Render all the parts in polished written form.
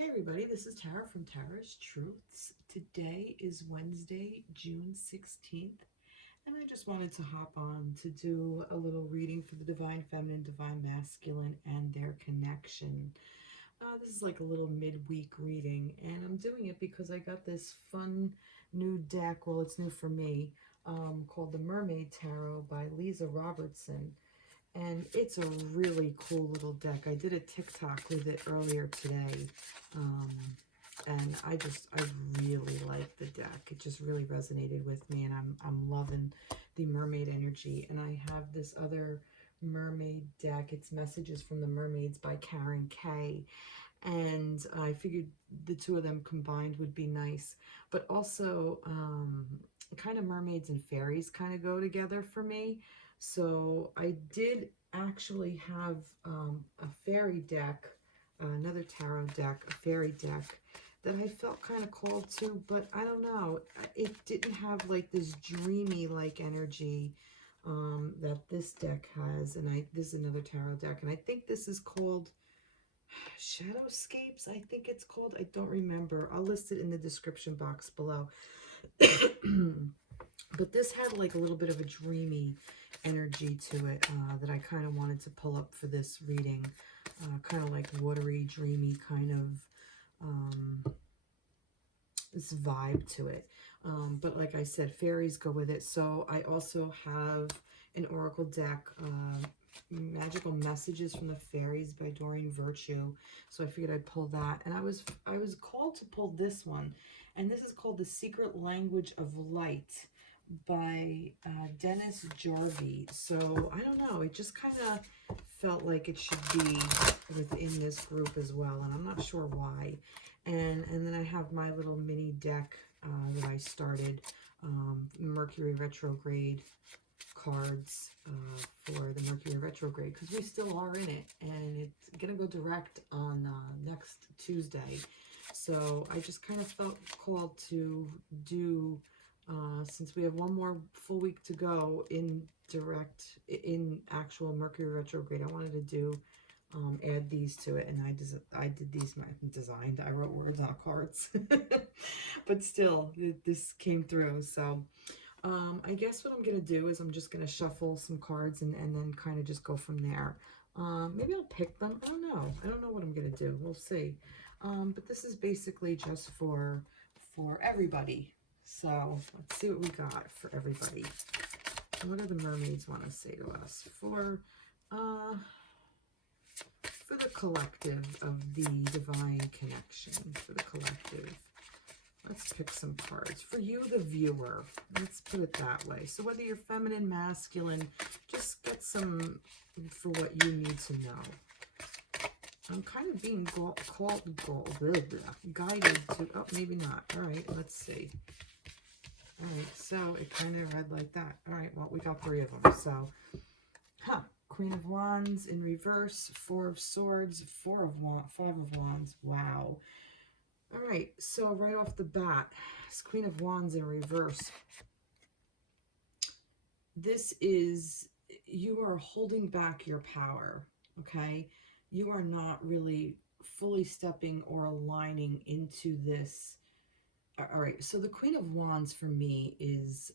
Hey everybody, this is Tara from Tara's Truths. Today is Wednesday, June 16th, and I just wanted to hop on to do a little reading for the Divine Feminine, Divine Masculine, and their connection. This is like a little midweek reading, and I'm doing it because I got this fun new deck, well, it's new for me, called the Mermaid Tarot by Leeza Robertson. And it's a really cool little deck. I did a TikTok with it earlier today. Um, and I really like the deck. It just really resonated with me, and I'm loving the mermaid energy. And I have this other mermaid deck. It's Messages from the Mermaids by Karen K. And I figured the two of them combined would be nice. But also, kind of mermaids and fairies kind of go together for me. So I did actually have a fairy deck, another tarot deck, a fairy deck that I felt kind of called to, but I don't know. It didn't have like this dreamy like energy that this deck has. And this is another tarot deck, and I think this is called Shadowscapes, I think it's called. I don't remember. I'll list it in the description box below. But this had like a little bit of a dreamy energy to it that I kind of wanted to pull up for this reading. Kind of like watery, dreamy kind of this vibe to it. But like I said, fairies go with it. So I also have an oracle deck, Magical Messages from the Fairies by Doreen Virtue. So I figured I'd pull that. And I was called to pull this one. And this is called The Secret Language of Light by Denise Jarvie. So I don't know, it just kind of felt like it should be within this group as well, and I'm not sure why. And then I have my little mini deck that I started, Mercury Retrograde cards for the Mercury Retrograde, because we still are in it, and it's gonna go direct on next Tuesday. So I just kind of felt called to do, since we have one more full week to go in actual Mercury Retrograde, I wanted to do, add these to it, and I did these, I wrote words on cards, but still, this came through. So I guess what I'm going to do is I'm just going to shuffle some cards and then kind of just go from there. Maybe I'll pick them. I don't know. I don't know what I'm going to do. We'll see. But this is basically just for everybody. So let's see what we got for everybody. What do the mermaids want to say to us for the collective of the divine connection, for the collective? Let's pick some cards. For you, the viewer, let's put it that way. So whether you're feminine, masculine, just get some for what you need to know. I'm kind of being guided to, oh, maybe not. All right, let's see. All right, so it kind of read like that. All right, well, we got 3 of them. So, Queen of Wands in reverse, 4 of Swords, 5 of Wands. Wow. All right, so right off the bat, it's Queen of Wands in reverse. This is, you are holding back your power, okay? You are not really fully stepping or aligning into this. All right, so the Queen of Wands for me is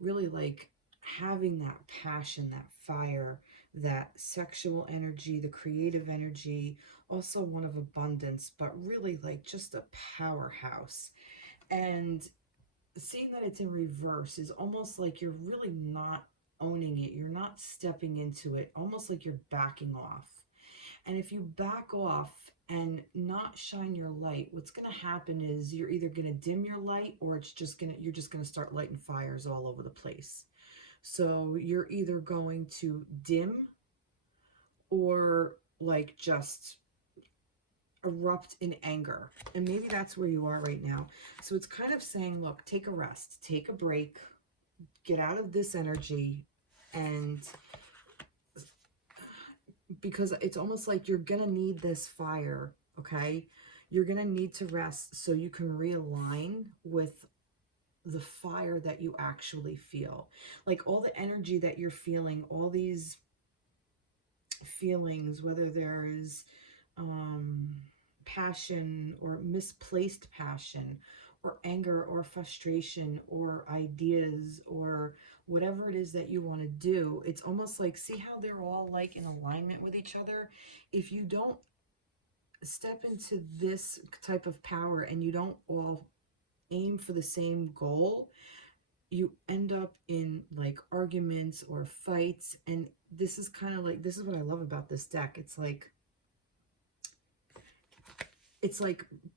really like having that passion, that fire, that sexual energy, the creative energy, also one of abundance, but really like just a powerhouse. And seeing that it's in reverse is almost like you're really not owning it. You're not stepping into it, almost like you're backing off. And if you back off and not shine your light, what's going to happen is you're either going to dim your light, or you're just going to start lighting fires all over the place. So you're either going to dim or like just erupt in anger. And maybe that's where you are right now. So it's kind of saying, look, take a rest, take a break, get out of this energy, and because it's almost like you're going to need this fire, okay? You're going to need to rest so you can realign with the fire that you actually feel. Like all the energy that you're feeling, all these feelings, whether there's passion or misplaced passion or anger or frustration or ideas or whatever it is that you want to do. It's almost like, see how they're all like in alignment with each other? If you don't step into this type of power and you don't all aim for the same goal, you end up in like arguments or fights. And this is kind of like, this is what I love about this deck. It's like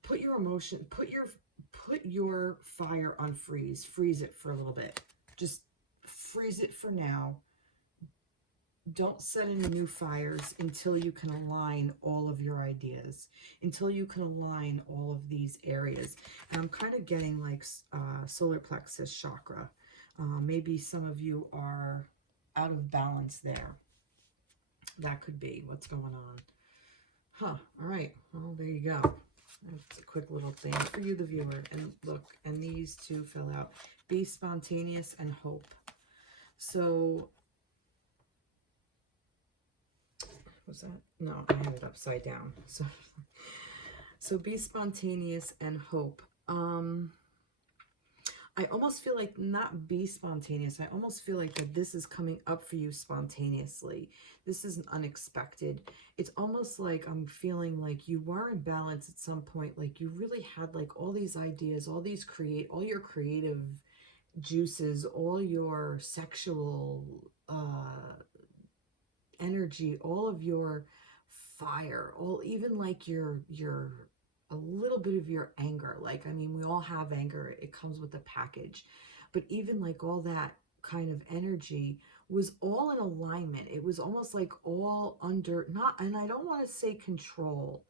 put your emotion, put your fire on freeze it for a little bit. Just freeze it for now. Don't set any new fires until you can align all of your ideas, until you can align all of these areas. And I'm kind of getting like solar plexus chakra. Maybe some of you are out of balance there. That could be what's going on. Huh. All right. Well, there you go. That's a quick little thing for you, the viewer. And look, and these two fell out. Be spontaneous and hope. So, was that? No, I had it upside down. So be spontaneous and hope. I almost feel like not be spontaneous. I almost feel like that this is coming up for you spontaneously. This isn't unexpected. It's almost like I'm feeling like you were in balance at some point. Like you really had like all these ideas, all your creative juices, all your sexual energy, all of your fire, even like your a little bit of your anger. Like, I mean, we all have anger. It comes with a package. But even like all that kind of energy was all in alignment. It was almost like all under, not, and I don't want to say control,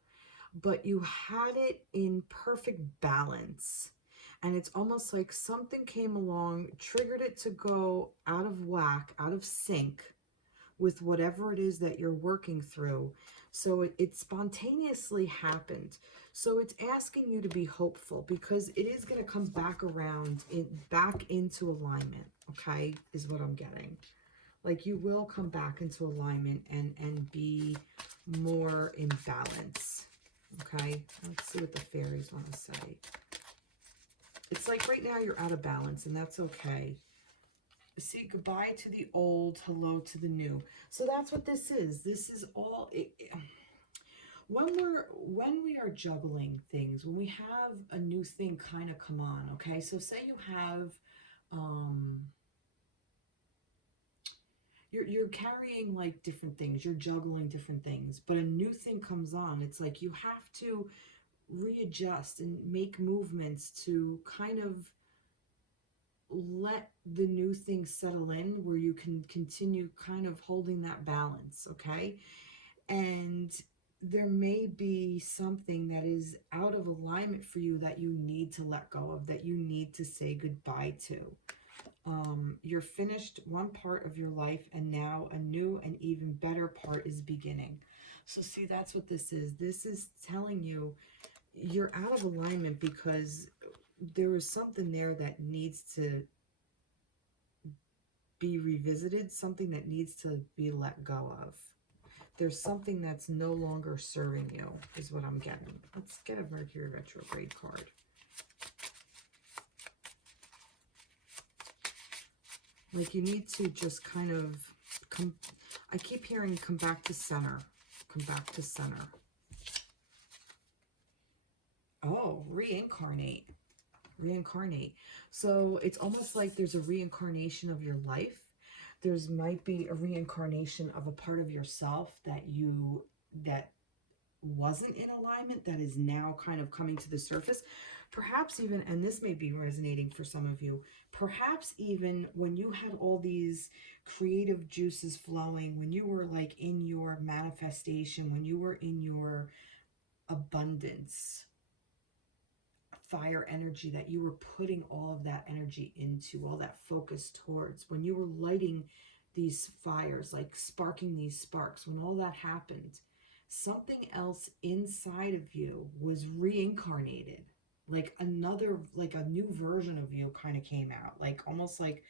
but you had it in perfect balance. And it's almost like something came along, triggered it to go out of whack, out of sync with whatever it is that you're working through. So it spontaneously happened. So it's asking you to be hopeful, because it is going to come back around, back into alignment, okay, is what I'm getting. Like you will come back into alignment and be more in balance, okay? Let's see what the fairies want to say. It's like right now you're out of balance, and that's okay. See, goodbye to the old, hello to the new. So that's what this is. This is all when we are juggling things, when we have a new thing kind of come on, okay? So say you have you're carrying like different things, you're juggling different things, but a new thing comes on. It's like you have to readjust and make movements to kind of let the new thing settle in, where you can continue kind of holding that balance, okay? And there may be something that is out of alignment for you that you need to let go of, that you need to say goodbye to. You're finished one part of your life, and now a new and even better part is beginning. So see, that's what this is. This is telling you you're out of alignment because there is something there that needs to be revisited, something that needs to be let go of. There's something that's no longer serving you, is what I'm getting. Let's get a Mercury retrograde card. Like you need to just kind of come, I keep hearing come back to center. Come back to center. Oh, reincarnate. Reincarnate. So it's almost like there's a reincarnation of your life. There's might be a reincarnation of a part of yourself that wasn't in alignment, that is now kind of coming to the surface. Perhaps even, and this may be resonating for some of you, perhaps even when you had all these creative juices flowing, when you were like in your manifestation, when you were in your abundance, fire energy, that you were putting all of that energy into, all that focus towards, when you were lighting these fires, like sparking these sparks, when all that happened, something else inside of you was reincarnated. Like another, like a new version of you kind of came out, like almost like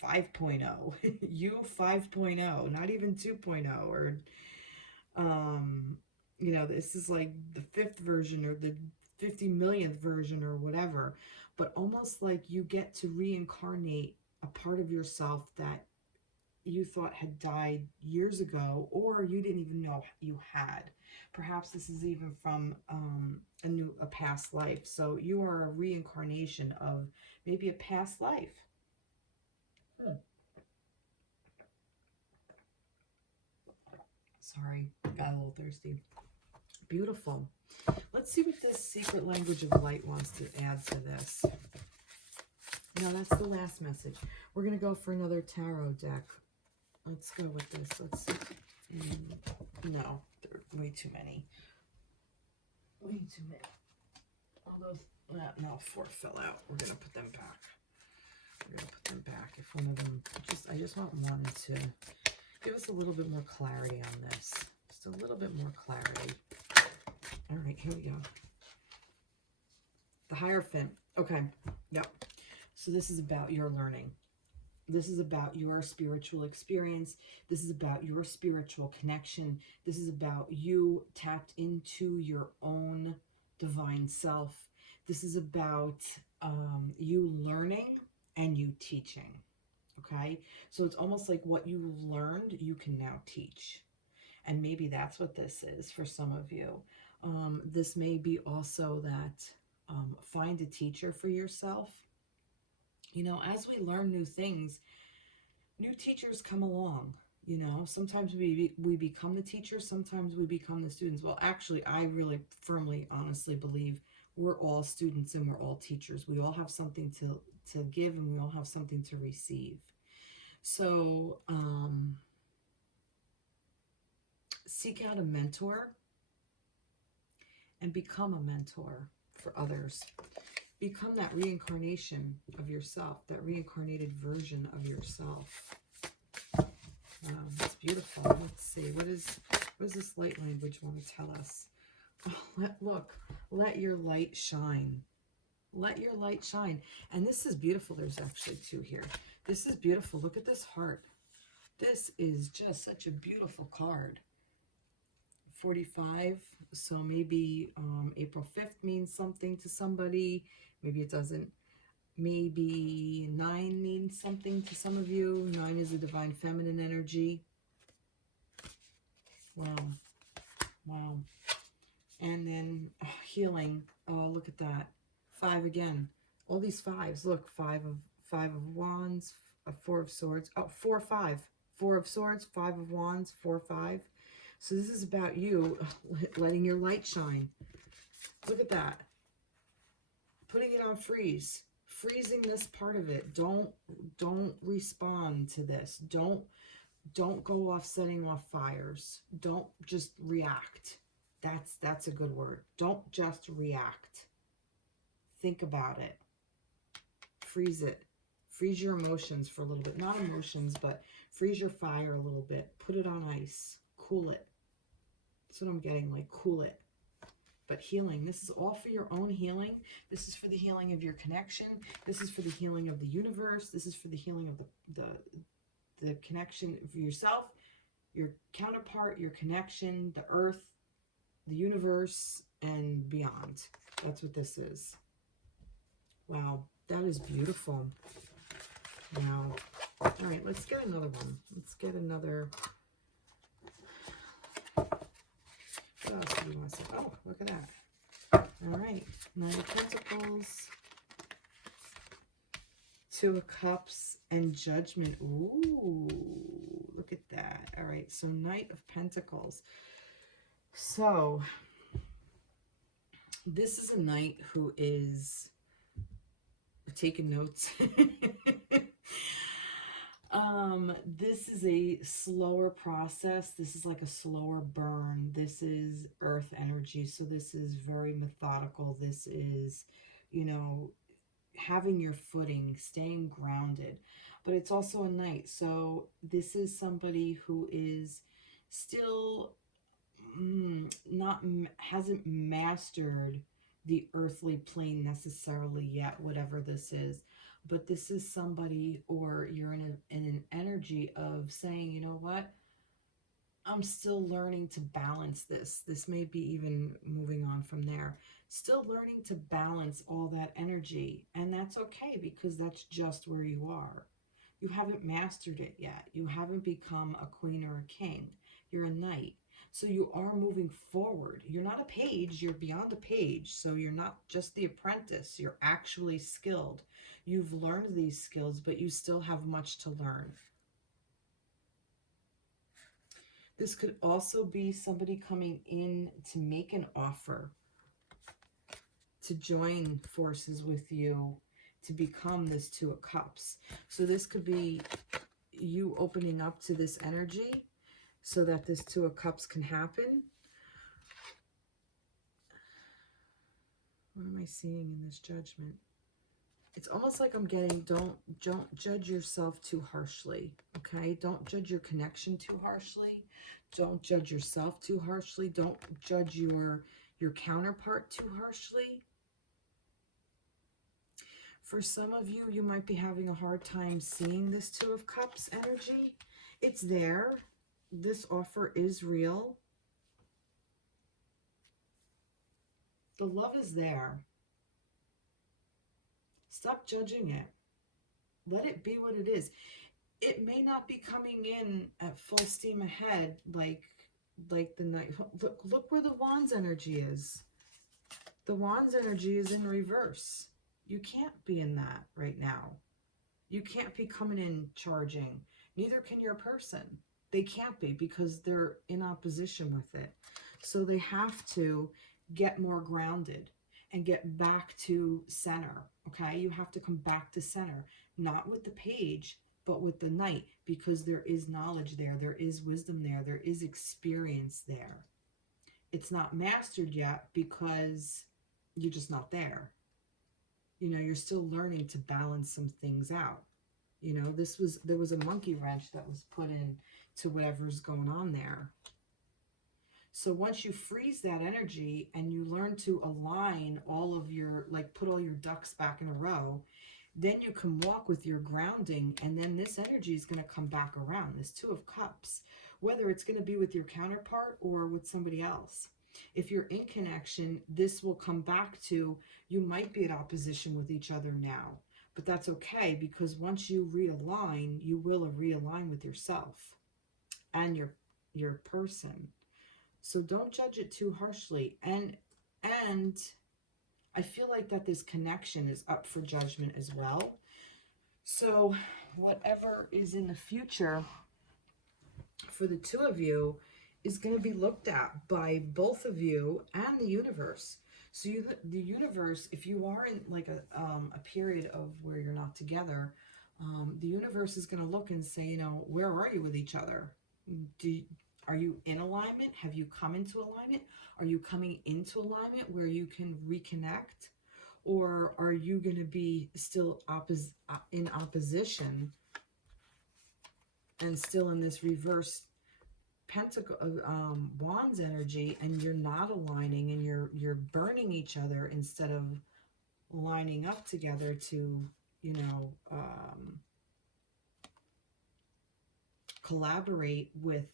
5.0, you 5.0, not even 2.0, or You know, this is like the 5th version or the 50 millionth version or whatever, but almost like you get to reincarnate a part of yourself that you thought had died years ago, or you didn't even know you had. Perhaps this is even from a past life. So you are a reincarnation of maybe a past life. Sorry, got a little thirsty. Beautiful. Let's see what this secret language of light wants to add to this. No, that's the last message. We're going to go for another tarot deck. Let's go with this. Let's see. No, there are way too many. Way too many. All those, no, 4 fell out. We're going to put them back. We're going to put them back. If one of them, I just want one to give us a little bit more clarity on this. Just a little bit more clarity. All right, here we go. The Hierophant. Okay, yep. So this is about your learning. This is about your spiritual experience. This is about your spiritual connection. This is about you tapped into your own divine self. This is about you learning and you teaching. Okay? So it's almost like what you learned, you can now teach. And maybe that's what this is for some of you. This may be also that find a teacher for yourself. You know, as we learn new things, new teachers come along. You know, sometimes we become the teacher, sometimes we become the students. Well, actually, I really firmly, honestly believe we're all students and we're all teachers. We all have something to give and we all have something to receive. So, seek out a mentor and become a mentor for others. Become that reincarnation of yourself, that reincarnated version of yourself. That's beautiful. Let's see. What does this light language want to tell us? Oh, look, let your light shine. Let your light shine. And this is beautiful. There's actually 2 here. This is beautiful. Look at this heart. This is just such a beautiful card. 45. So maybe April 5th means something to somebody. Maybe it doesn't. Maybe 9 means something to some of you. 9 is a divine feminine energy. Wow. Wow. And then healing. Oh, look at that. 5 again. All these 5s. Look, 5 of wands, 4 of swords. Oh, 4, 5. 4 of swords, 5 of wands, 4, 5. So this is about you letting your light shine. Look at that. Putting it on freeze. Freezing this part of it. Don't respond to this. Don't go off setting off fires. Don't just react. That's a good word. Don't just react. Think about it. Freeze it. Freeze your emotions for a little bit. Not emotions, but freeze your fire a little bit. Put it on ice. Cool it. That's what I'm getting, like cool it. But healing, this is all for your own healing. This is for the healing of your connection. This is for the healing of the universe. This is for the healing of the connection for yourself, your counterpart, your connection, the earth, the universe, and beyond. That's what this is. Wow, that is beautiful. Now, all right, let's get another one. Let's get another. What else do you want to say? Oh, look at that. All right. 9 of Pentacles, 2 of Cups, and Judgment. Ooh, look at that. All right. So Knight of Pentacles. So this is a knight who is taking notes. This is a slower process. This is like a slower burn. This is earth energy. So this is very methodical. This is, you know, having your footing, staying grounded. But it's also a knight. So this is somebody who is still hasn't mastered the earthly plane necessarily yet, whatever this is. But this is somebody, or you're in an energy of saying, you know what, I'm still learning to balance this. This may be even moving on from there. Still learning to balance all that energy. And that's okay, because that's just where you are. You haven't mastered it yet. You haven't become a queen or a king. You're a knight. So you are moving forward. You're not a page. You're beyond a page. So you're not just the apprentice. You're actually skilled. You've learned these skills, but you still have much to learn. This could also be somebody coming in to make an offer, to join forces with you, to become this Two of Cups. So this could be you opening up to this energy so that this Two of Cups can happen. What am I seeing in this Judgment? It's almost like I'm getting, don't judge yourself too harshly, okay? Don't judge your connection too harshly. Don't judge yourself too harshly. Don't judge your counterpart too harshly. For some of you, you might be having a hard time seeing this Two of Cups energy. It's there. This offer is real. The love is there. Stop judging it. Let it be what it is. It may not be coming in at full steam ahead like the night. Look where the Wands energy is. The Wands energy is in reverse. You can't be in that right now. You can't be coming in charging. Neither can your person. They can't be, because they're in opposition with it. So they have to get more grounded and get back to center, okay? You have to come back to center, not with the Page, but with the Knight, because there is knowledge there, there is wisdom there, there is experience there. It's not mastered yet because you're just not there. You know, you're still learning to balance some things out. You know, there was a monkey wrench that was put in to whatever's going on there. So once you freeze that energy and you learn to align all of your, like put all your ducks back in a row, then you can walk with your grounding, and then this energy is going to come back around, this Two of Cups, whether it's going to be with your counterpart or with somebody else. If you're in connection, this will come back to, you might be at opposition with each other now, but that's okay, because once you realign, you will realign with yourself and your person. So don't judge it too harshly. And I feel like that this connection is up for judgment as well. So whatever is in the future for the two of you is going to be looked at by both of you and the universe. So the universe, if you are in like a period of where you're not together, the universe is going to look and say, you know, where are you with each other? Are you in alignment? Have you come into alignment? Are you coming into alignment where you can reconnect? Or are you going to be still in opposition and still in this reverse pentacle wands energy, and you're not aligning, and you're burning each other instead of lining up together to, you know, collaborate with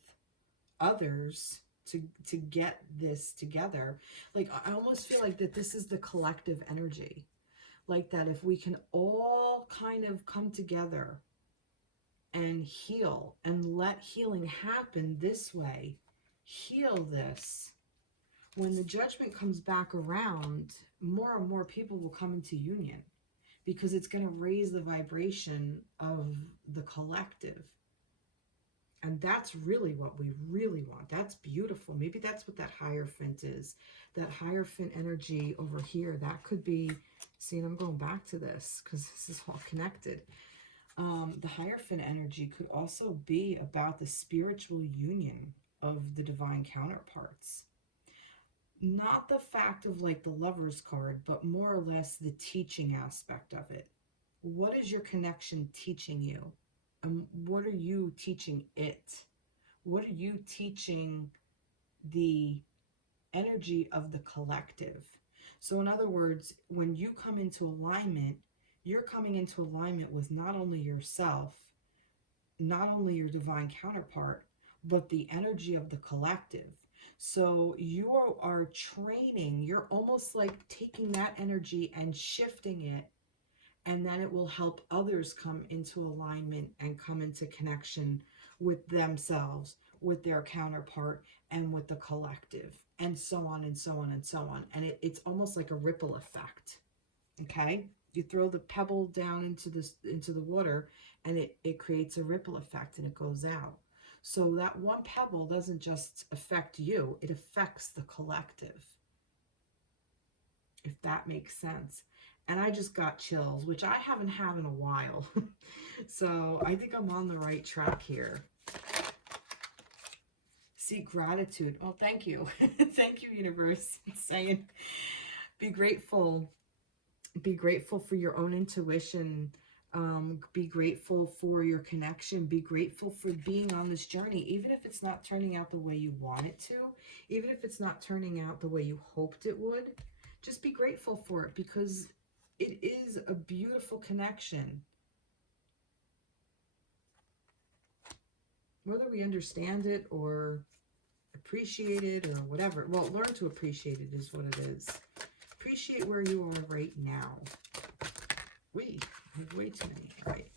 others to get this together. Like, I almost feel like that this is the collective energy, like that if we can all kind of come together and heal and let healing happen this way, heal this, when the judgment comes back around, more and more people will come into union, because it's going to raise the vibration of the collective. And that's really what we really want. That's beautiful. Maybe that's what that Hierophant is. That Hierophant energy over here, that could be, see, and I'm going back to this because this is all connected. The Hierophant energy could also be about the spiritual union of the divine counterparts. Not the fact of like the Lover's card, but more or less the teaching aspect of it. What is your connection teaching you? And what are you teaching it? What are you teaching the energy of the collective? So in other words, when you come into alignment, you're coming into alignment with not only yourself, not only your divine counterpart, but the energy of the collective. So you are training, you're almost like taking that energy and shifting it, and then it will help others come into alignment and come into connection with themselves, with their counterpart, and with the collective, and so on and so on and so on. And it's almost like a ripple effect. Okay, you throw the pebble down into the water, and it creates a ripple effect, and it goes out. So that one pebble doesn't just affect you, it affects the collective, if that makes sense. And I just got chills, which I haven't had in a while. So I think I'm on the right track here. Seek gratitude. Oh, thank you. Thank you, universe. It's saying be grateful. Be grateful for your own intuition. Be grateful for your connection. Be grateful for being on this journey, even if it's not turning out the way you want it to, even if it's not turning out the way you hoped it would. Just be grateful for it, because it is a beautiful connection. Whether we understand it or appreciate it or whatever. Well, learn to appreciate it is what it is. Appreciate where you are right now. I have way too many. All right.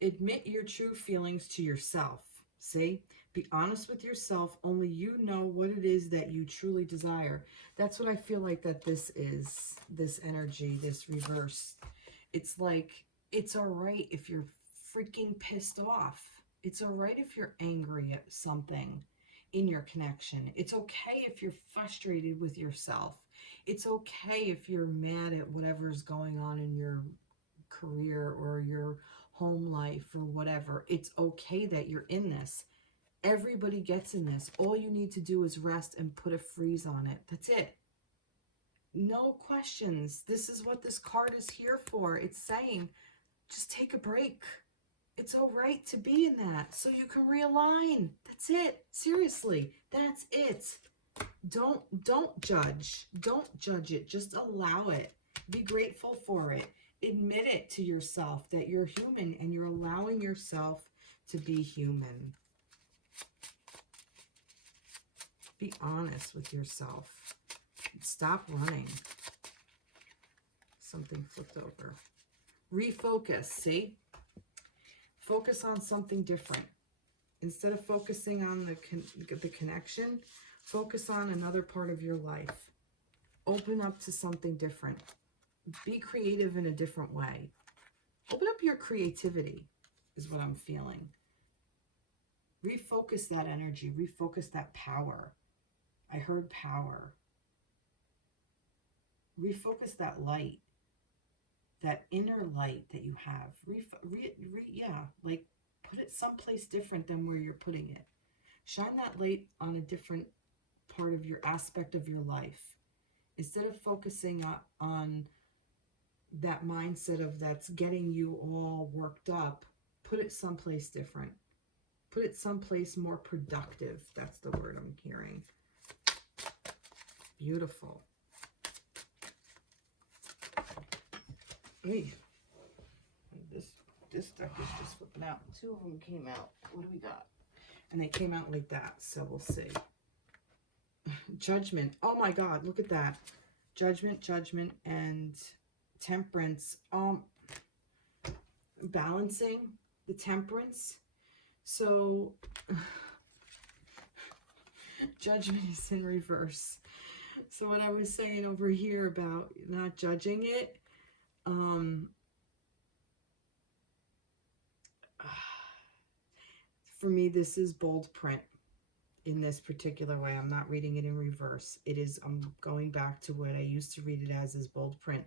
Admit your true feelings to yourself. See? Be honest with yourself. Only you know what it is that you truly desire. That's what I feel like that this is. This energy, this reverse. It's like, it's all right if you're freaking pissed off. It's all right if you're angry at something in your connection. It's okay if you're frustrated with yourself. It's okay if you're mad at whatever's going on in your career or your home life or whatever. It's okay that you're in this. Everybody gets in this. All you need to do is rest and put a freeze on it. That's it. No questions. This is what this card is here for. It's saying, just take a break. It's all right to be in that, so you can realign. That's it. Seriously, that's it. Don't judge. Don't judge it. Just allow it. Be grateful for it. Admit it to yourself that you're human and you're allowing yourself to be human. Be honest with yourself. Stop running. Something flipped over. Refocus, see? Focus on something different. Instead of focusing on the connection, focus on another part of your life. Open up to something different. Be creative in a different way. Open up your creativity is what I'm feeling. Refocus that energy. Refocus that power. I heard power. Refocus that light. That inner light that you have. Like put it someplace different than where you're putting it. Shine that light on a different part of your aspect of your life. Instead of focusing on that mindset of that's getting you all worked up, put it someplace different. Put it someplace more productive. That's the word I'm hearing. Beautiful. Hey, this deck is just flipping out. Two of them came out. What do we got? And they came out like that, so we'll see. Judgment. Oh my God, look at that. Judgment, and temperance. Balancing the temperance. So, judgment is in reverse. So what I was saying over here about not judging it, for me, this is bold print in this particular way. I'm not reading it in reverse. It is, I'm going back to what I used to read it as bold print,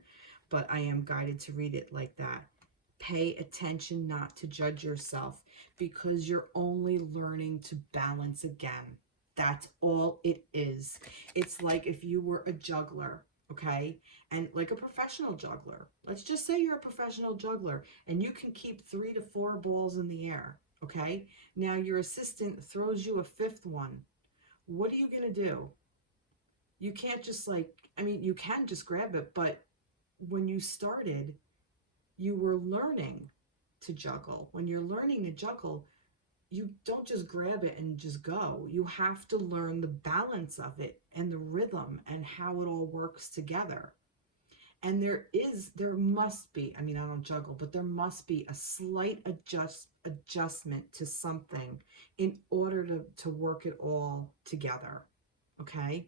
but I am guided to read it like that. Pay attention not to judge yourself, because you're only learning to balance again. That's all it is. It's like if you were a juggler, okay? And like a professional juggler. Let's just say you're a professional juggler and you can keep 3 to 4 balls in the air, okay? Now your assistant throws you a 5th one. What are you going to do? You can't just you can just grab it, but when you started, you were learning to juggle. When you're learning to juggle, you don't just grab it and just go. You have to learn the balance of it and the rhythm and how it all works together. And there must be, I mean, I don't juggle, but there must be a slight adjustment to something in order to work it all together. Okay?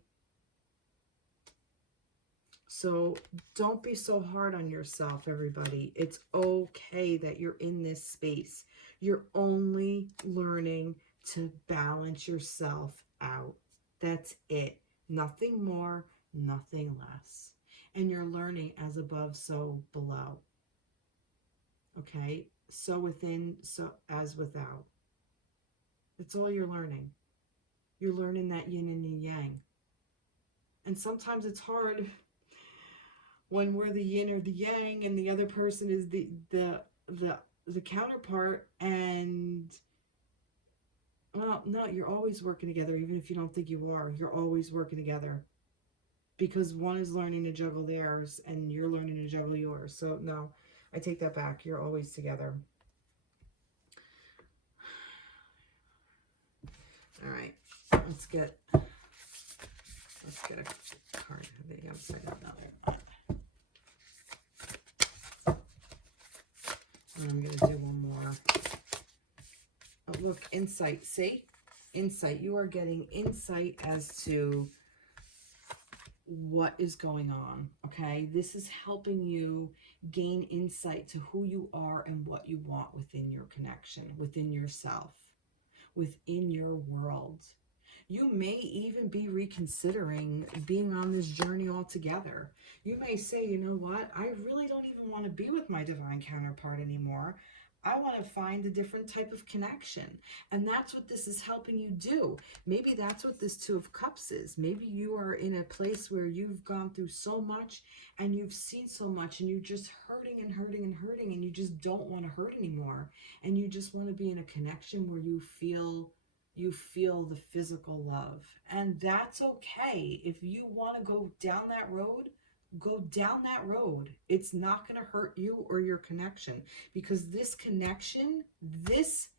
So don't be so hard on yourself, everybody. It's okay that you're in this space. You're only learning to balance yourself out. That's it. Nothing more, nothing less. And you're learning as above, so below. Okay? So within, so as without. That's all you're learning. You're learning that yin and the yang. And sometimes it's hard when we're the yin or the yang and the other person is the counterpart. And well, no, you're always working together. Even if you don't think you are, you're always working together, because one is learning to juggle theirs and you're learning to juggle yours. So no, I take that back. You're always together. All right, let's get a card. The outside of another. And I'm going to do one more. Oh, look, insight. See? Insight. You are getting insight as to what is going on. Okay? This is helping you gain insight to who you are and what you want within your connection, within yourself, within your world. You may even be reconsidering being on this journey altogether. You may say, you know what? I really don't even want to be with my divine counterpart anymore. I want to find a different type of connection. And that's what this is helping you do. Maybe that's what this Two of Cups is. Maybe you are in a place where you've gone through so much and you've seen so much and you're just hurting and hurting and hurting and you just don't want to hurt anymore. And you just want to be in a connection where you feel the physical love. And that's okay. If you want to go down that road, go down that road. It's not going to hurt you or your connection, because this connection, this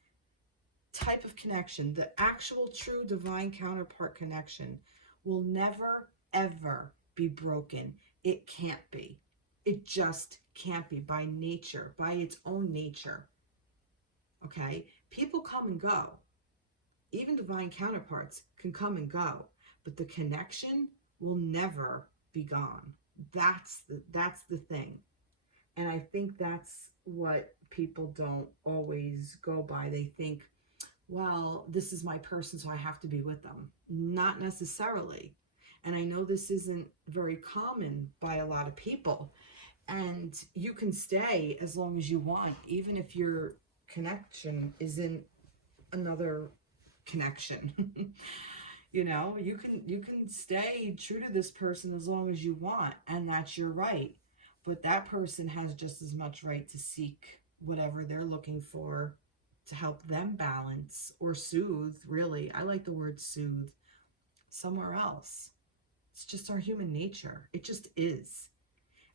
type of connection, the actual true divine counterpart connection, will never, ever be broken. It can't be. It just can't be, by nature, by its own nature. Okay? People come and go. Even divine counterparts can come and go, but the connection will never be gone. That's the thing. And I think that's what people don't always go by. They think, well, this is my person, so I have to be with them. Not necessarily. And I know this isn't very common by a lot of people. And you can stay as long as you want, even if your connection isn't another connection. You know, you can stay true to this person as long as you want, and that's your right. But that person has just as much right to seek whatever they're looking for to help them balance or soothe, really. I like the word soothe, somewhere else. It's just our human nature. It just is.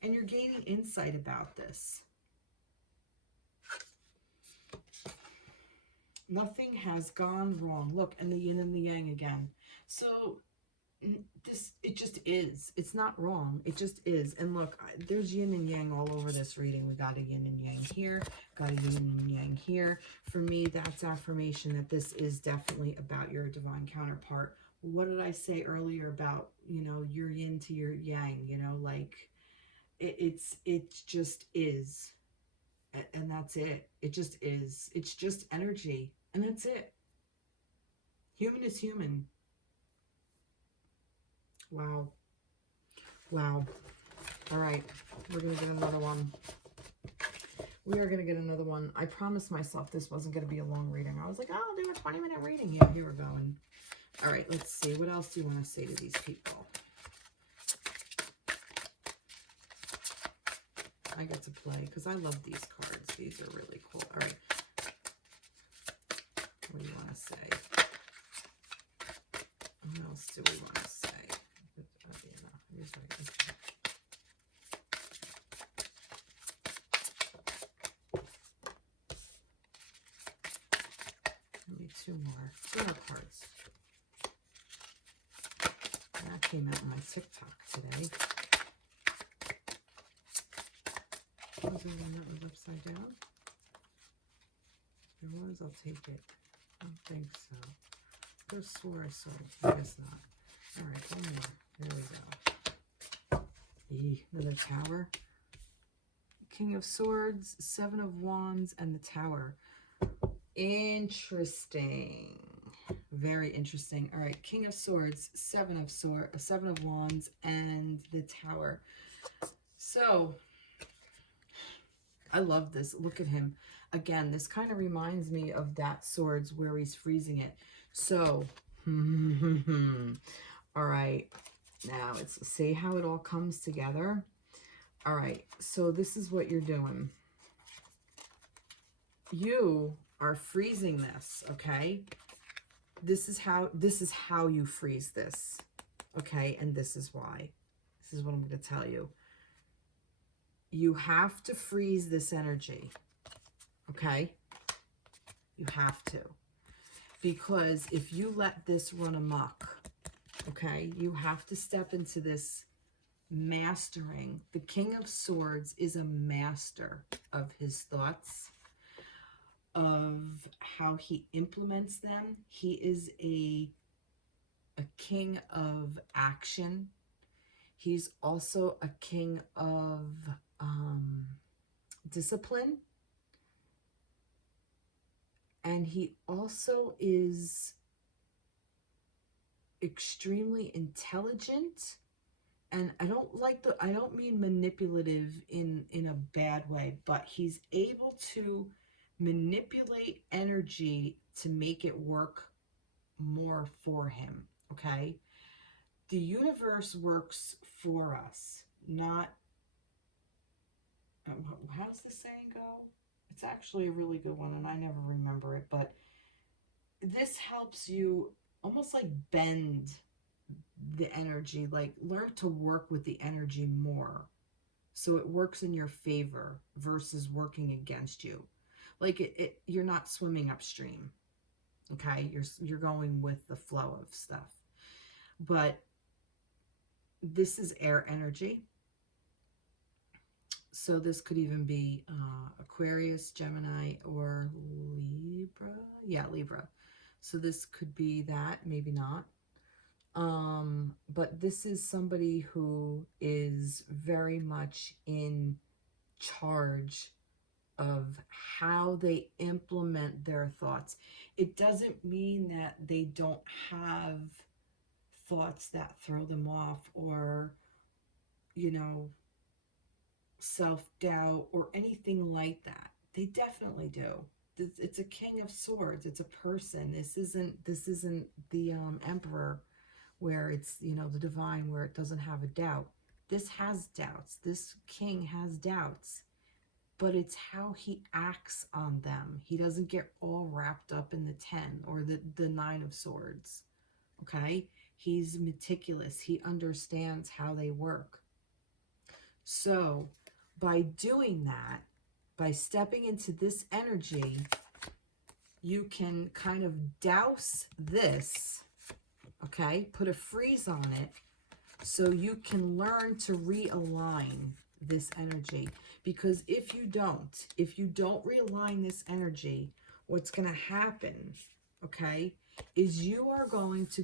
And you're gaining insight about this. Nothing has gone wrong. Look, and the yin and the yang again. So it just is. It's not wrong. It just is. And look, there's yin and yang all over this reading. We got a yin and yang here, got a yin and yang here. For me, that's affirmation that this is definitely about your divine counterpart. What did I say earlier about, you know, your yin to your yang, you know, like it just is. And that's it. It just is. It's just energy. And that's it. Human is human. Wow. Wow. All right. We're going to get another one. We are going to get another one. I promised myself this wasn't going to be a long reading. I was like, oh, I'll do a 20-minute reading. Yeah, here we're going. All right. Let's see. What else do you want to say to these people? I get to play because I love these cards. These are really cool. All right. What do you want to say? What else do we want to say? Two more cards. That came out on my TikTok today. Was there one that was upside down? If there was, I'll take it. I don't think so. I could have swore I saw it. I guess not. All right, one more. There we go. Another tower. King of Swords, Seven of Wands, and the Tower. Interesting. Very interesting. All right, King of Swords, Seven of Wands, and the Tower. So, I love this. Look at him. Again, this kind of reminds me of that Swords where he's freezing it. So, all right. Now, let's see how it all comes together. All right. So, this is what you're doing. You are freezing this, okay? This is how you freeze this, okay? And this is why. This is what I'm going to tell you. You have to freeze this energy, okay? You have to. Because if you let this run amok, okay, you have to step into this mastering. The King of Swords is a master of his thoughts, of how he implements them. He is a king of action. He's also a king of discipline. And he also is extremely intelligent. And I don't mean manipulative in a bad way, but he's able to manipulate energy to make it work more for him, okay? The universe works for us, not... how's the saying go? It's actually a really good one, and I never remember it, but this helps you almost like bend the energy, like learn to work with the energy more so it works in your favor versus working against you. Like you're not swimming upstream, okay? You're going with the flow of stuff. But this is air energy. So this could even be Aquarius, Gemini, or Libra. Yeah, Libra. So this could be that, maybe not. But this is somebody who is very much in charge of how they implement their thoughts. It doesn't mean that they don't have thoughts that throw them off, or, you know, self-doubt or anything like that. They definitely do. It's a King of Swords. It's a person. This isn't the Emperor, where it's, you know, the divine, where it doesn't have a doubt. This has doubts. This king has doubts. But it's how he acts on them. He doesn't get all wrapped up in the 10 or the 9 of Swords. Okay? He's meticulous. He understands how they work. So, by doing that, by stepping into this energy, you can kind of douse this, okay? Put a freeze on it so you can learn to realign this energy. Because if you don't realign this energy, what's going to happen, okay, is you're going to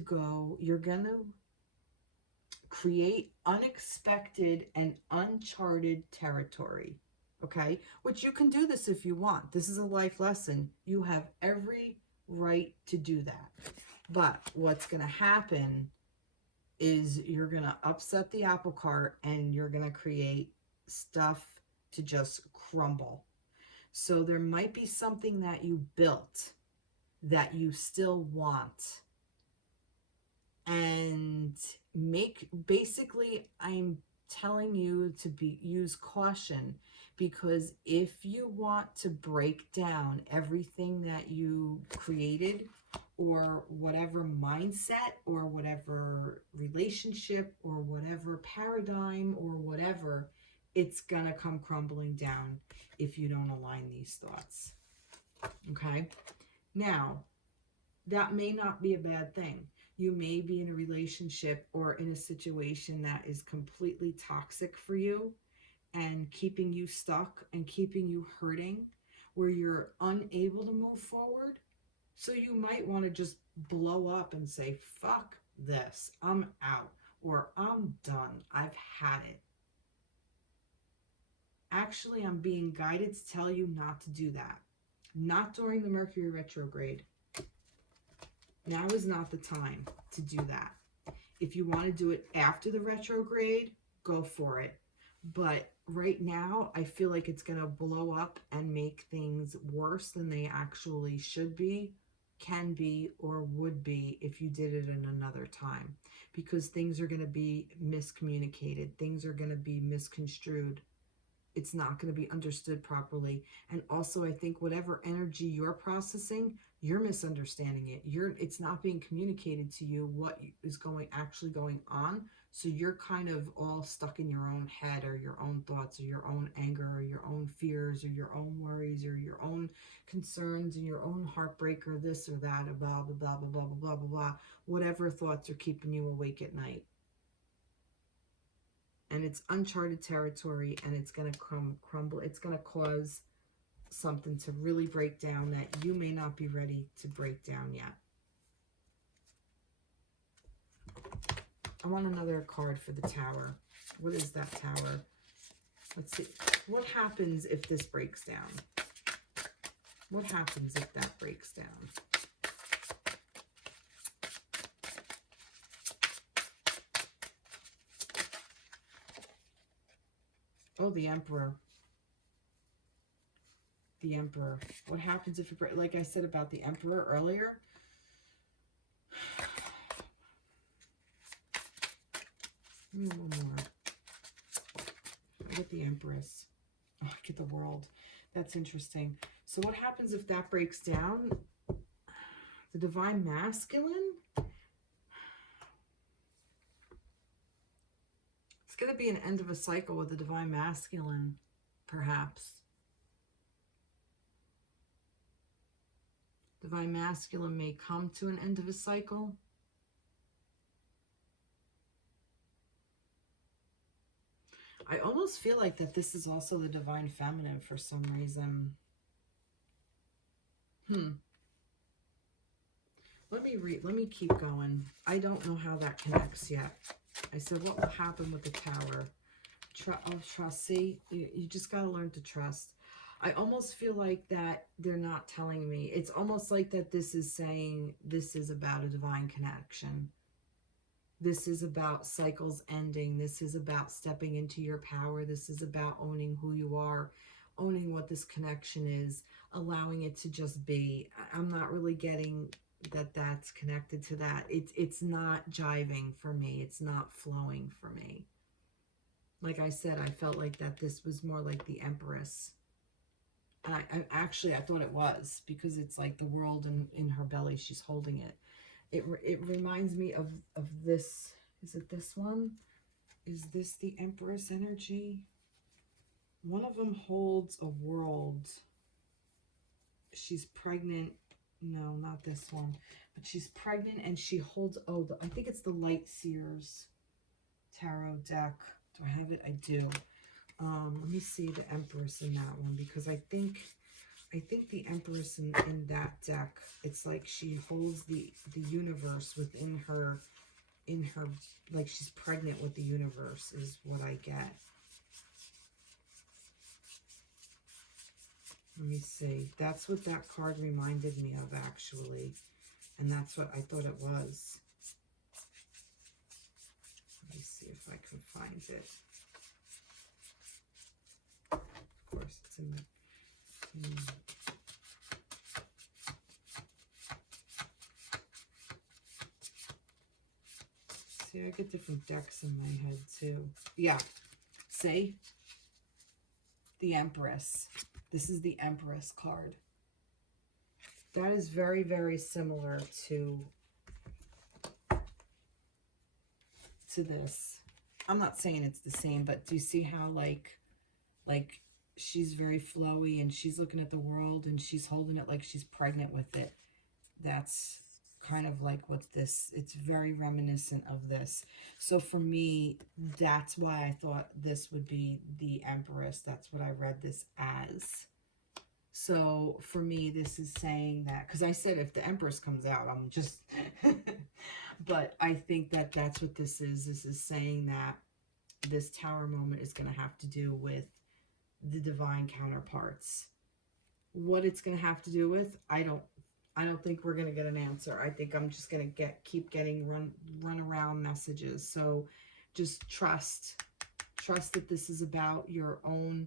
create unexpected and uncharted territory, okay? Which you can do this if you want. This is a life lesson. You have every right to do that. But what's going to happen is you're going to upset the apple cart and you're going to create stuff to just crumble. So there might be something that you built that you still want. And basically, I'm telling you to use caution, because if you want to break down everything that you created, or whatever mindset, or whatever relationship, or whatever paradigm, or whatever, it's gonna come crumbling down if you don't align these thoughts. Okay? Now, that may not be a bad thing. You may be in a relationship or in a situation that is completely toxic for you and keeping you stuck and keeping you hurting, where you're unable to move forward. So you might want to just blow up and say, fuck this, I'm out, or I'm done, I've had it. Actually, I'm being guided to tell you not to do that. Not during the Mercury retrograde. Now is not the time to do that. If you want to do it after the retrograde, go for it. But right now, I feel like it's going to blow up and make things worse than they actually should be, can be, or would be if you did it in another time. Because things are going to be miscommunicated. Things are going to be misconstrued. It's not going to be understood properly. And also, I think whatever energy you're processing, you're misunderstanding it. It's not being communicated to you what is actually going on. So you're kind of all stuck in your own head, or your own thoughts, or your own anger, or your own fears, or your own worries, or your own concerns, and your own heartbreak, or this or that, or blah, blah, blah, blah, blah, blah, blah, blah, blah. Whatever thoughts are keeping you awake at night. And it's uncharted territory, and it's going to crumble. It's going to cause something to really break down that you may not be ready to break down yet. I want another card for the Tower. What is that Tower? Let's see. What happens if this breaks down? What happens if that breaks down? Oh, the Emperor. The Emperor. What happens if it, like I said about the Emperor earlier? One more. I get the Empress. Oh, I get the World. That's interesting. So what happens if that breaks down? The Divine Masculine? It's going to be an end of a cycle with the Divine Masculine, perhaps. Divine Masculine may come to an end of a cycle. I almost feel like that this is also the Divine Feminine for some reason. Let me keep going. I don't know how that connects yet. I said, what will happen with the Tower? Trust. See, you just got to learn to trust. I almost feel like that they're not telling me. It's almost like that this is saying this is about a divine connection. This is about cycles ending. This is about stepping into your power. This is about owning who you are, owning what this connection is, allowing it to just be. I'm not really getting that that's connected to that. It's not jiving for me. It's not flowing for me. Like I said, I felt like that this was more like the Empress. And I thought it was, because it's like the world in her belly. She's holding it. It reminds me of this. Is it this one? Is this the Empress energy? One of them holds a world. She's pregnant. No, not this one. But she's pregnant and she holds, I think it's the Light Seers tarot deck. Do I have it? I do. Let me see the Empress in that one, because I think the Empress in that deck, it's like she holds the universe within her, like she's pregnant with the universe is what I get. Let me see. That's what that card reminded me of, actually. And that's what I thought it was. Let me see if I can find it. Of course, it's in the... See, I get different decks in my head, too. Yeah. See? The Empress. This is the Empress card. That is very, very similar to this. I'm not saying it's the same, but do you see how, like she's very flowy and she's looking at the world and she's holding it like she's pregnant with it? That's kind of like what this, it's very reminiscent of this. So for me, that's why I thought this would be the Empress. That's what I read this as. So for me, this is saying that, because I said if the Empress comes out, I'm just, but I think that that's what this is. This is saying that this Tower moment is going to have to do with the divine counterparts. What it's going to have to do with, I don't think we're going to get an answer. I think I'm just going to keep getting run around messages. So just trust that this is about your own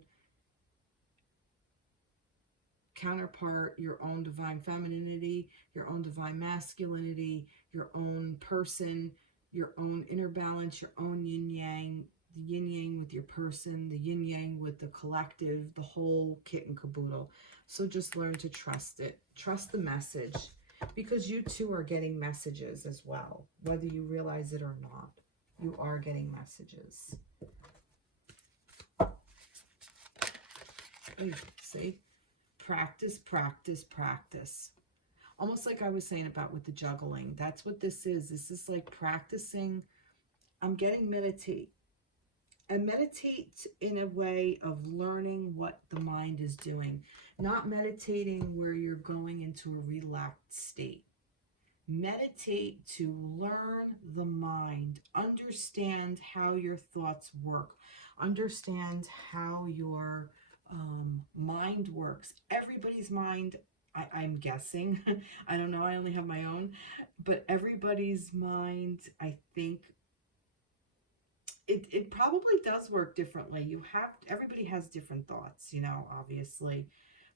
counterpart, your own divine femininity, your own divine masculinity, your own person, your own inner balance, your own yin yang, the yin yang with your person, the yin yang with the collective, the whole kit and caboodle. So just learn to trust it. Trust the message, because you too are getting messages as well, whether you realize it or not. You are getting messages. See? Practice, practice, practice. Almost like I was saying about with the juggling. That's what this is. This is like practicing. I'm getting meditate. And meditate in a way of learning what the mind is doing. Not meditating where you're going into a relaxed state. Meditate to learn the mind. Understand how your thoughts work. Understand how your mind works. Everybody's mind, I'm guessing, I don't know, I only have my own, but everybody's mind, I think, it probably does work differently. Everybody has different thoughts, you know, obviously,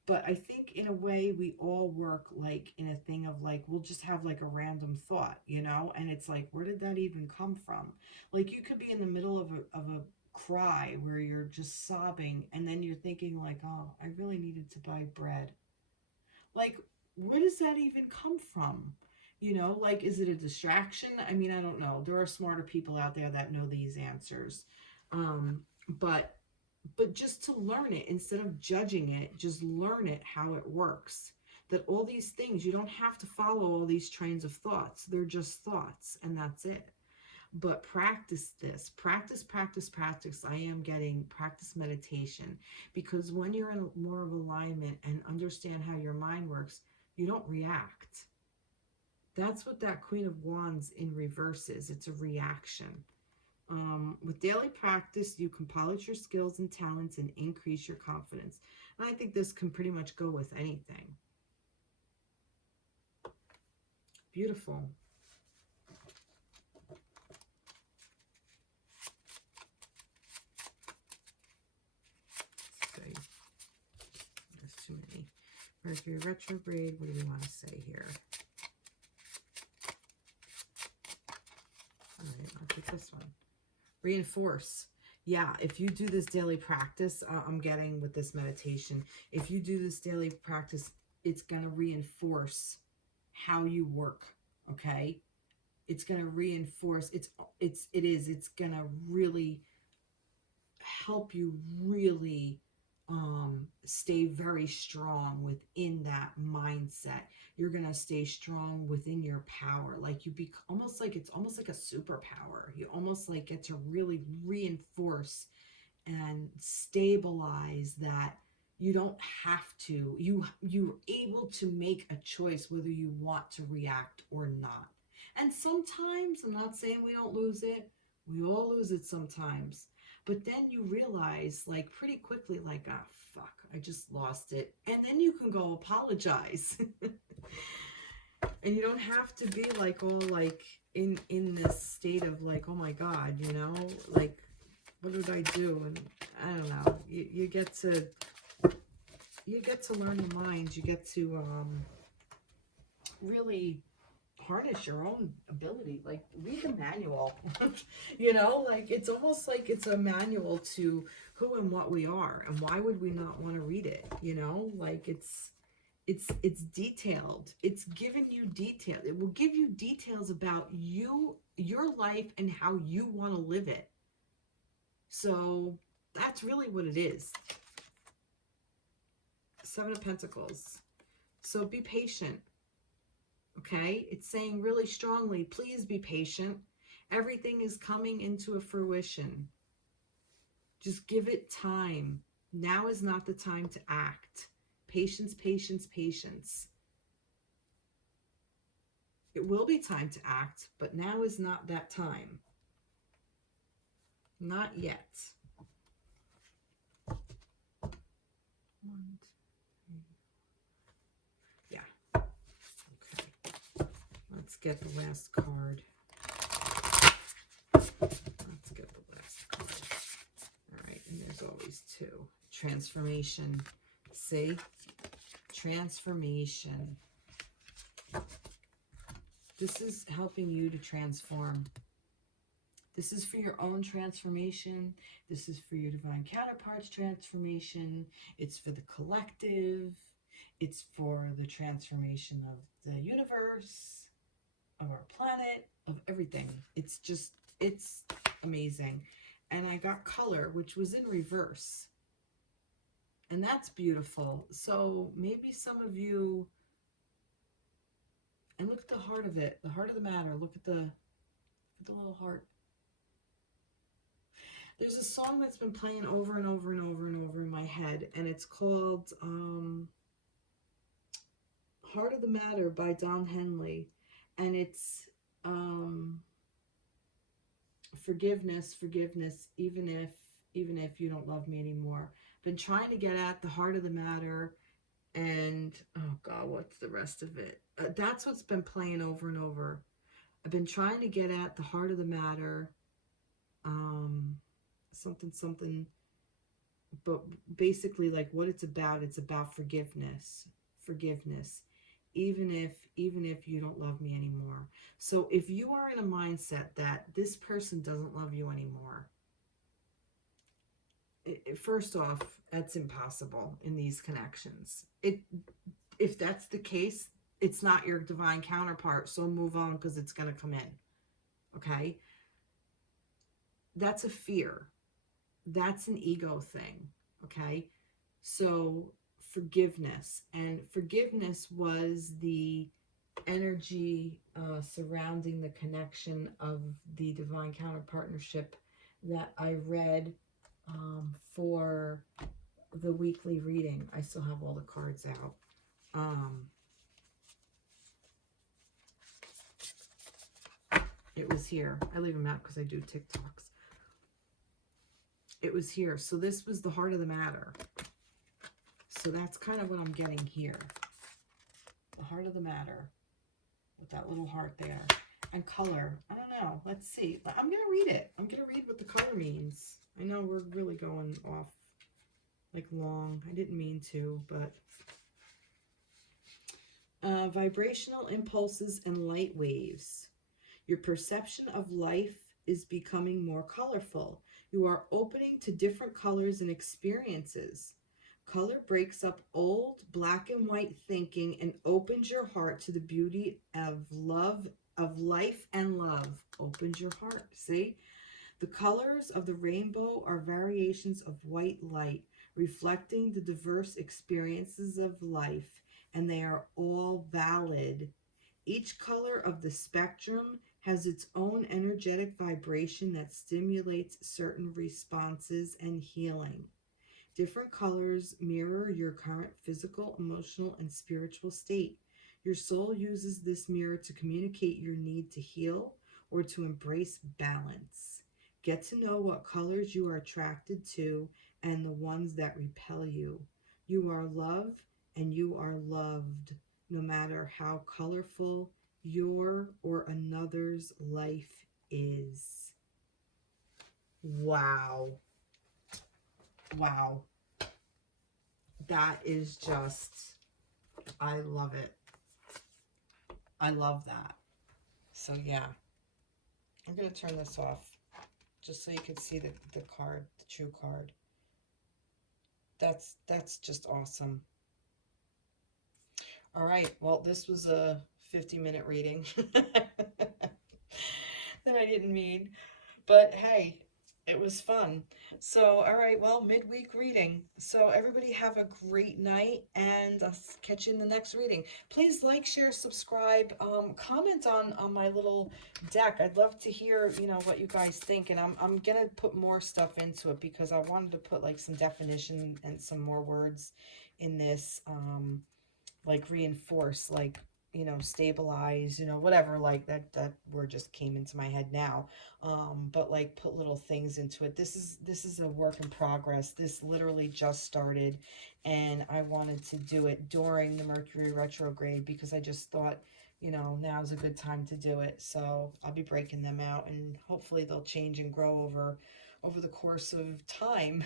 but I think in a way we all work like in a thing of like, we'll just have like a random thought, you know, and it's like, where did that even come from? Like you could be in the middle of a cry where you're just sobbing, and then you're thinking like, oh, I really needed to buy bread. Like, where does that even come from? You know, like, is it a distraction? I mean, I don't know. There are smarter people out there that know these answers. But just to learn it, instead of judging it, just learn it, how it works. That all these things, you don't have to follow all these trains of thoughts. They're just thoughts, and that's it. But practice this. Practice, practice, practice. I am getting practice meditation. Because when you're in more of alignment and understand how your mind works, you don't react. That's what that Queen of Wands in reverse is. It's a reaction. With daily practice, you can polish your skills and talents and increase your confidence. And I think this can pretty much go with anything. Beautiful. Let's see. There's too many. Mercury retrograde. What do we want to say here? All right, I'll take this one. Reinforce. Yeah, if you do this daily practice, I'm getting with this meditation, if you do this daily practice, it's going to reinforce how you work, okay? It's going to reinforce, it's going to really help you really stay very strong within that mindset. You're going to stay strong within your power. Like you be almost like, it's almost like a superpower. You almost like get to really reinforce and stabilize that you don't have to, you're able to make a choice whether you want to react or not. And sometimes, I'm not saying we don't lose it. We all lose it sometimes. But then you realize, like, pretty quickly, like, ah, fuck, I just lost it. And then you can go apologize. And you don't have to be, like, all, like, in this state of, like, oh, my God, you know? Like, what did I do? And I don't know. You get to learn the mind. You get to really harness your own ability. Like, read the manual. You know, like, it's almost like it's a manual to who and what we are, and why would we not want to read it? You know, like, it's detailed. It's giving you detail. It will give you details about you, your life, and how you want to live it. So that's really what it is. Seven of Pentacles. So be patient. Okay? It's saying really strongly, please be patient. Everything is coming into a fruition. Just give it time. Now is not the time to act. Patience, patience, patience. It will be time to act, but now is not that time. Not yet. 1, 2, 3. Yeah. Okay. Let's get the last card. Let's get the last card. All right, and there's always 2. Transformation. See? Transformation. This is helping you to transform. This is for your own transformation. This is for your divine counterpart's transformation. It's for the collective. It's for the transformation of the universe, of our planet, of everything. It's just, it's amazing. And I got color, which was in reverse. And that's beautiful. So maybe some of you, and look at the heart of it, the heart of the matter. Look at the little heart. There's a song that's been playing over and over and over and over in my head, and it's called Heart of the Matter by Don Henley. And it's forgiveness, forgiveness, even if you don't love me anymore. Been trying to get at the heart of the matter. And, oh God, what's the rest of it? That's what's been playing over and over. I've been trying to get at the heart of the matter. Something. But basically, like, what it's about forgiveness. Forgiveness. Even if you don't love me anymore. So if you are in a mindset that this person doesn't love you anymore, first off, that's impossible in these connections. If that's the case, it's not your divine counterpart, so move on, because it's going to come in. Okay? That's a fear. That's an ego thing. Okay? So forgiveness. And forgiveness was the energy surrounding the connection of the divine counterpartnership that I read for the weekly reading. I still have all the cards out. It was here. I leave them out because I do TikToks. It was here. So this was the heart of the matter. So that's kind of what I'm getting here. The heart of the matter. With that little heart there. And color. I don't know. Let's see. I'm going to read it. I'm going to read what the color means. I know we're really going off like long. I didn't mean to, but vibrational impulses and light waves. Your perception of life is becoming more colorful. You are opening to different colors and experiences. Color breaks up old black and white thinking and opens your heart to the beauty of love, of life and love. Opens your heart. See? The colors of the rainbow are variations of white light, reflecting the diverse experiences of life, and they are all valid. Each color of the spectrum has its own energetic vibration that stimulates certain responses and healing. Different colors mirror your current physical, emotional, and spiritual state. Your soul uses this mirror to communicate your need to heal or to embrace balance. Get to know what colors you are attracted to and the ones that repel you. You are loved and you are loved, no matter how colorful your or another's life is. Wow. Wow. That is just, I love it. I love that. So yeah, I'm going to turn this off just so you can see the card, the true card. That's just awesome. All right. Well, this was a 50-minute reading that I didn't mean. But hey, It was fun. So, all right, well, midweek reading. So, everybody have a great night, and I'll catch you in the next reading. Please like, share, subscribe, comment on my little deck. I'd love to hear, you know, what you guys think, and I'm gonna put more stuff into it because I wanted to put like some definition and some more words in this, like reinforce, like, you know, stabilize, you know, whatever, like that word just came into my head now. But like put little things into it. This is a work in progress. This literally just started, and I wanted to do it during the Mercury retrograde because I just thought, you know, now's a good time to do it. So I'll be breaking them out, and hopefully they'll change and grow over the course of time.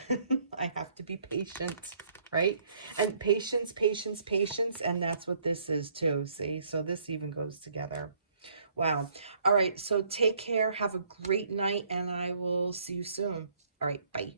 I have to be patient, right? And patience, patience, patience, and that's what this is too, see? So this even goes together. Wow. All right, so take care, have a great night, and I will see you soon. All right, bye.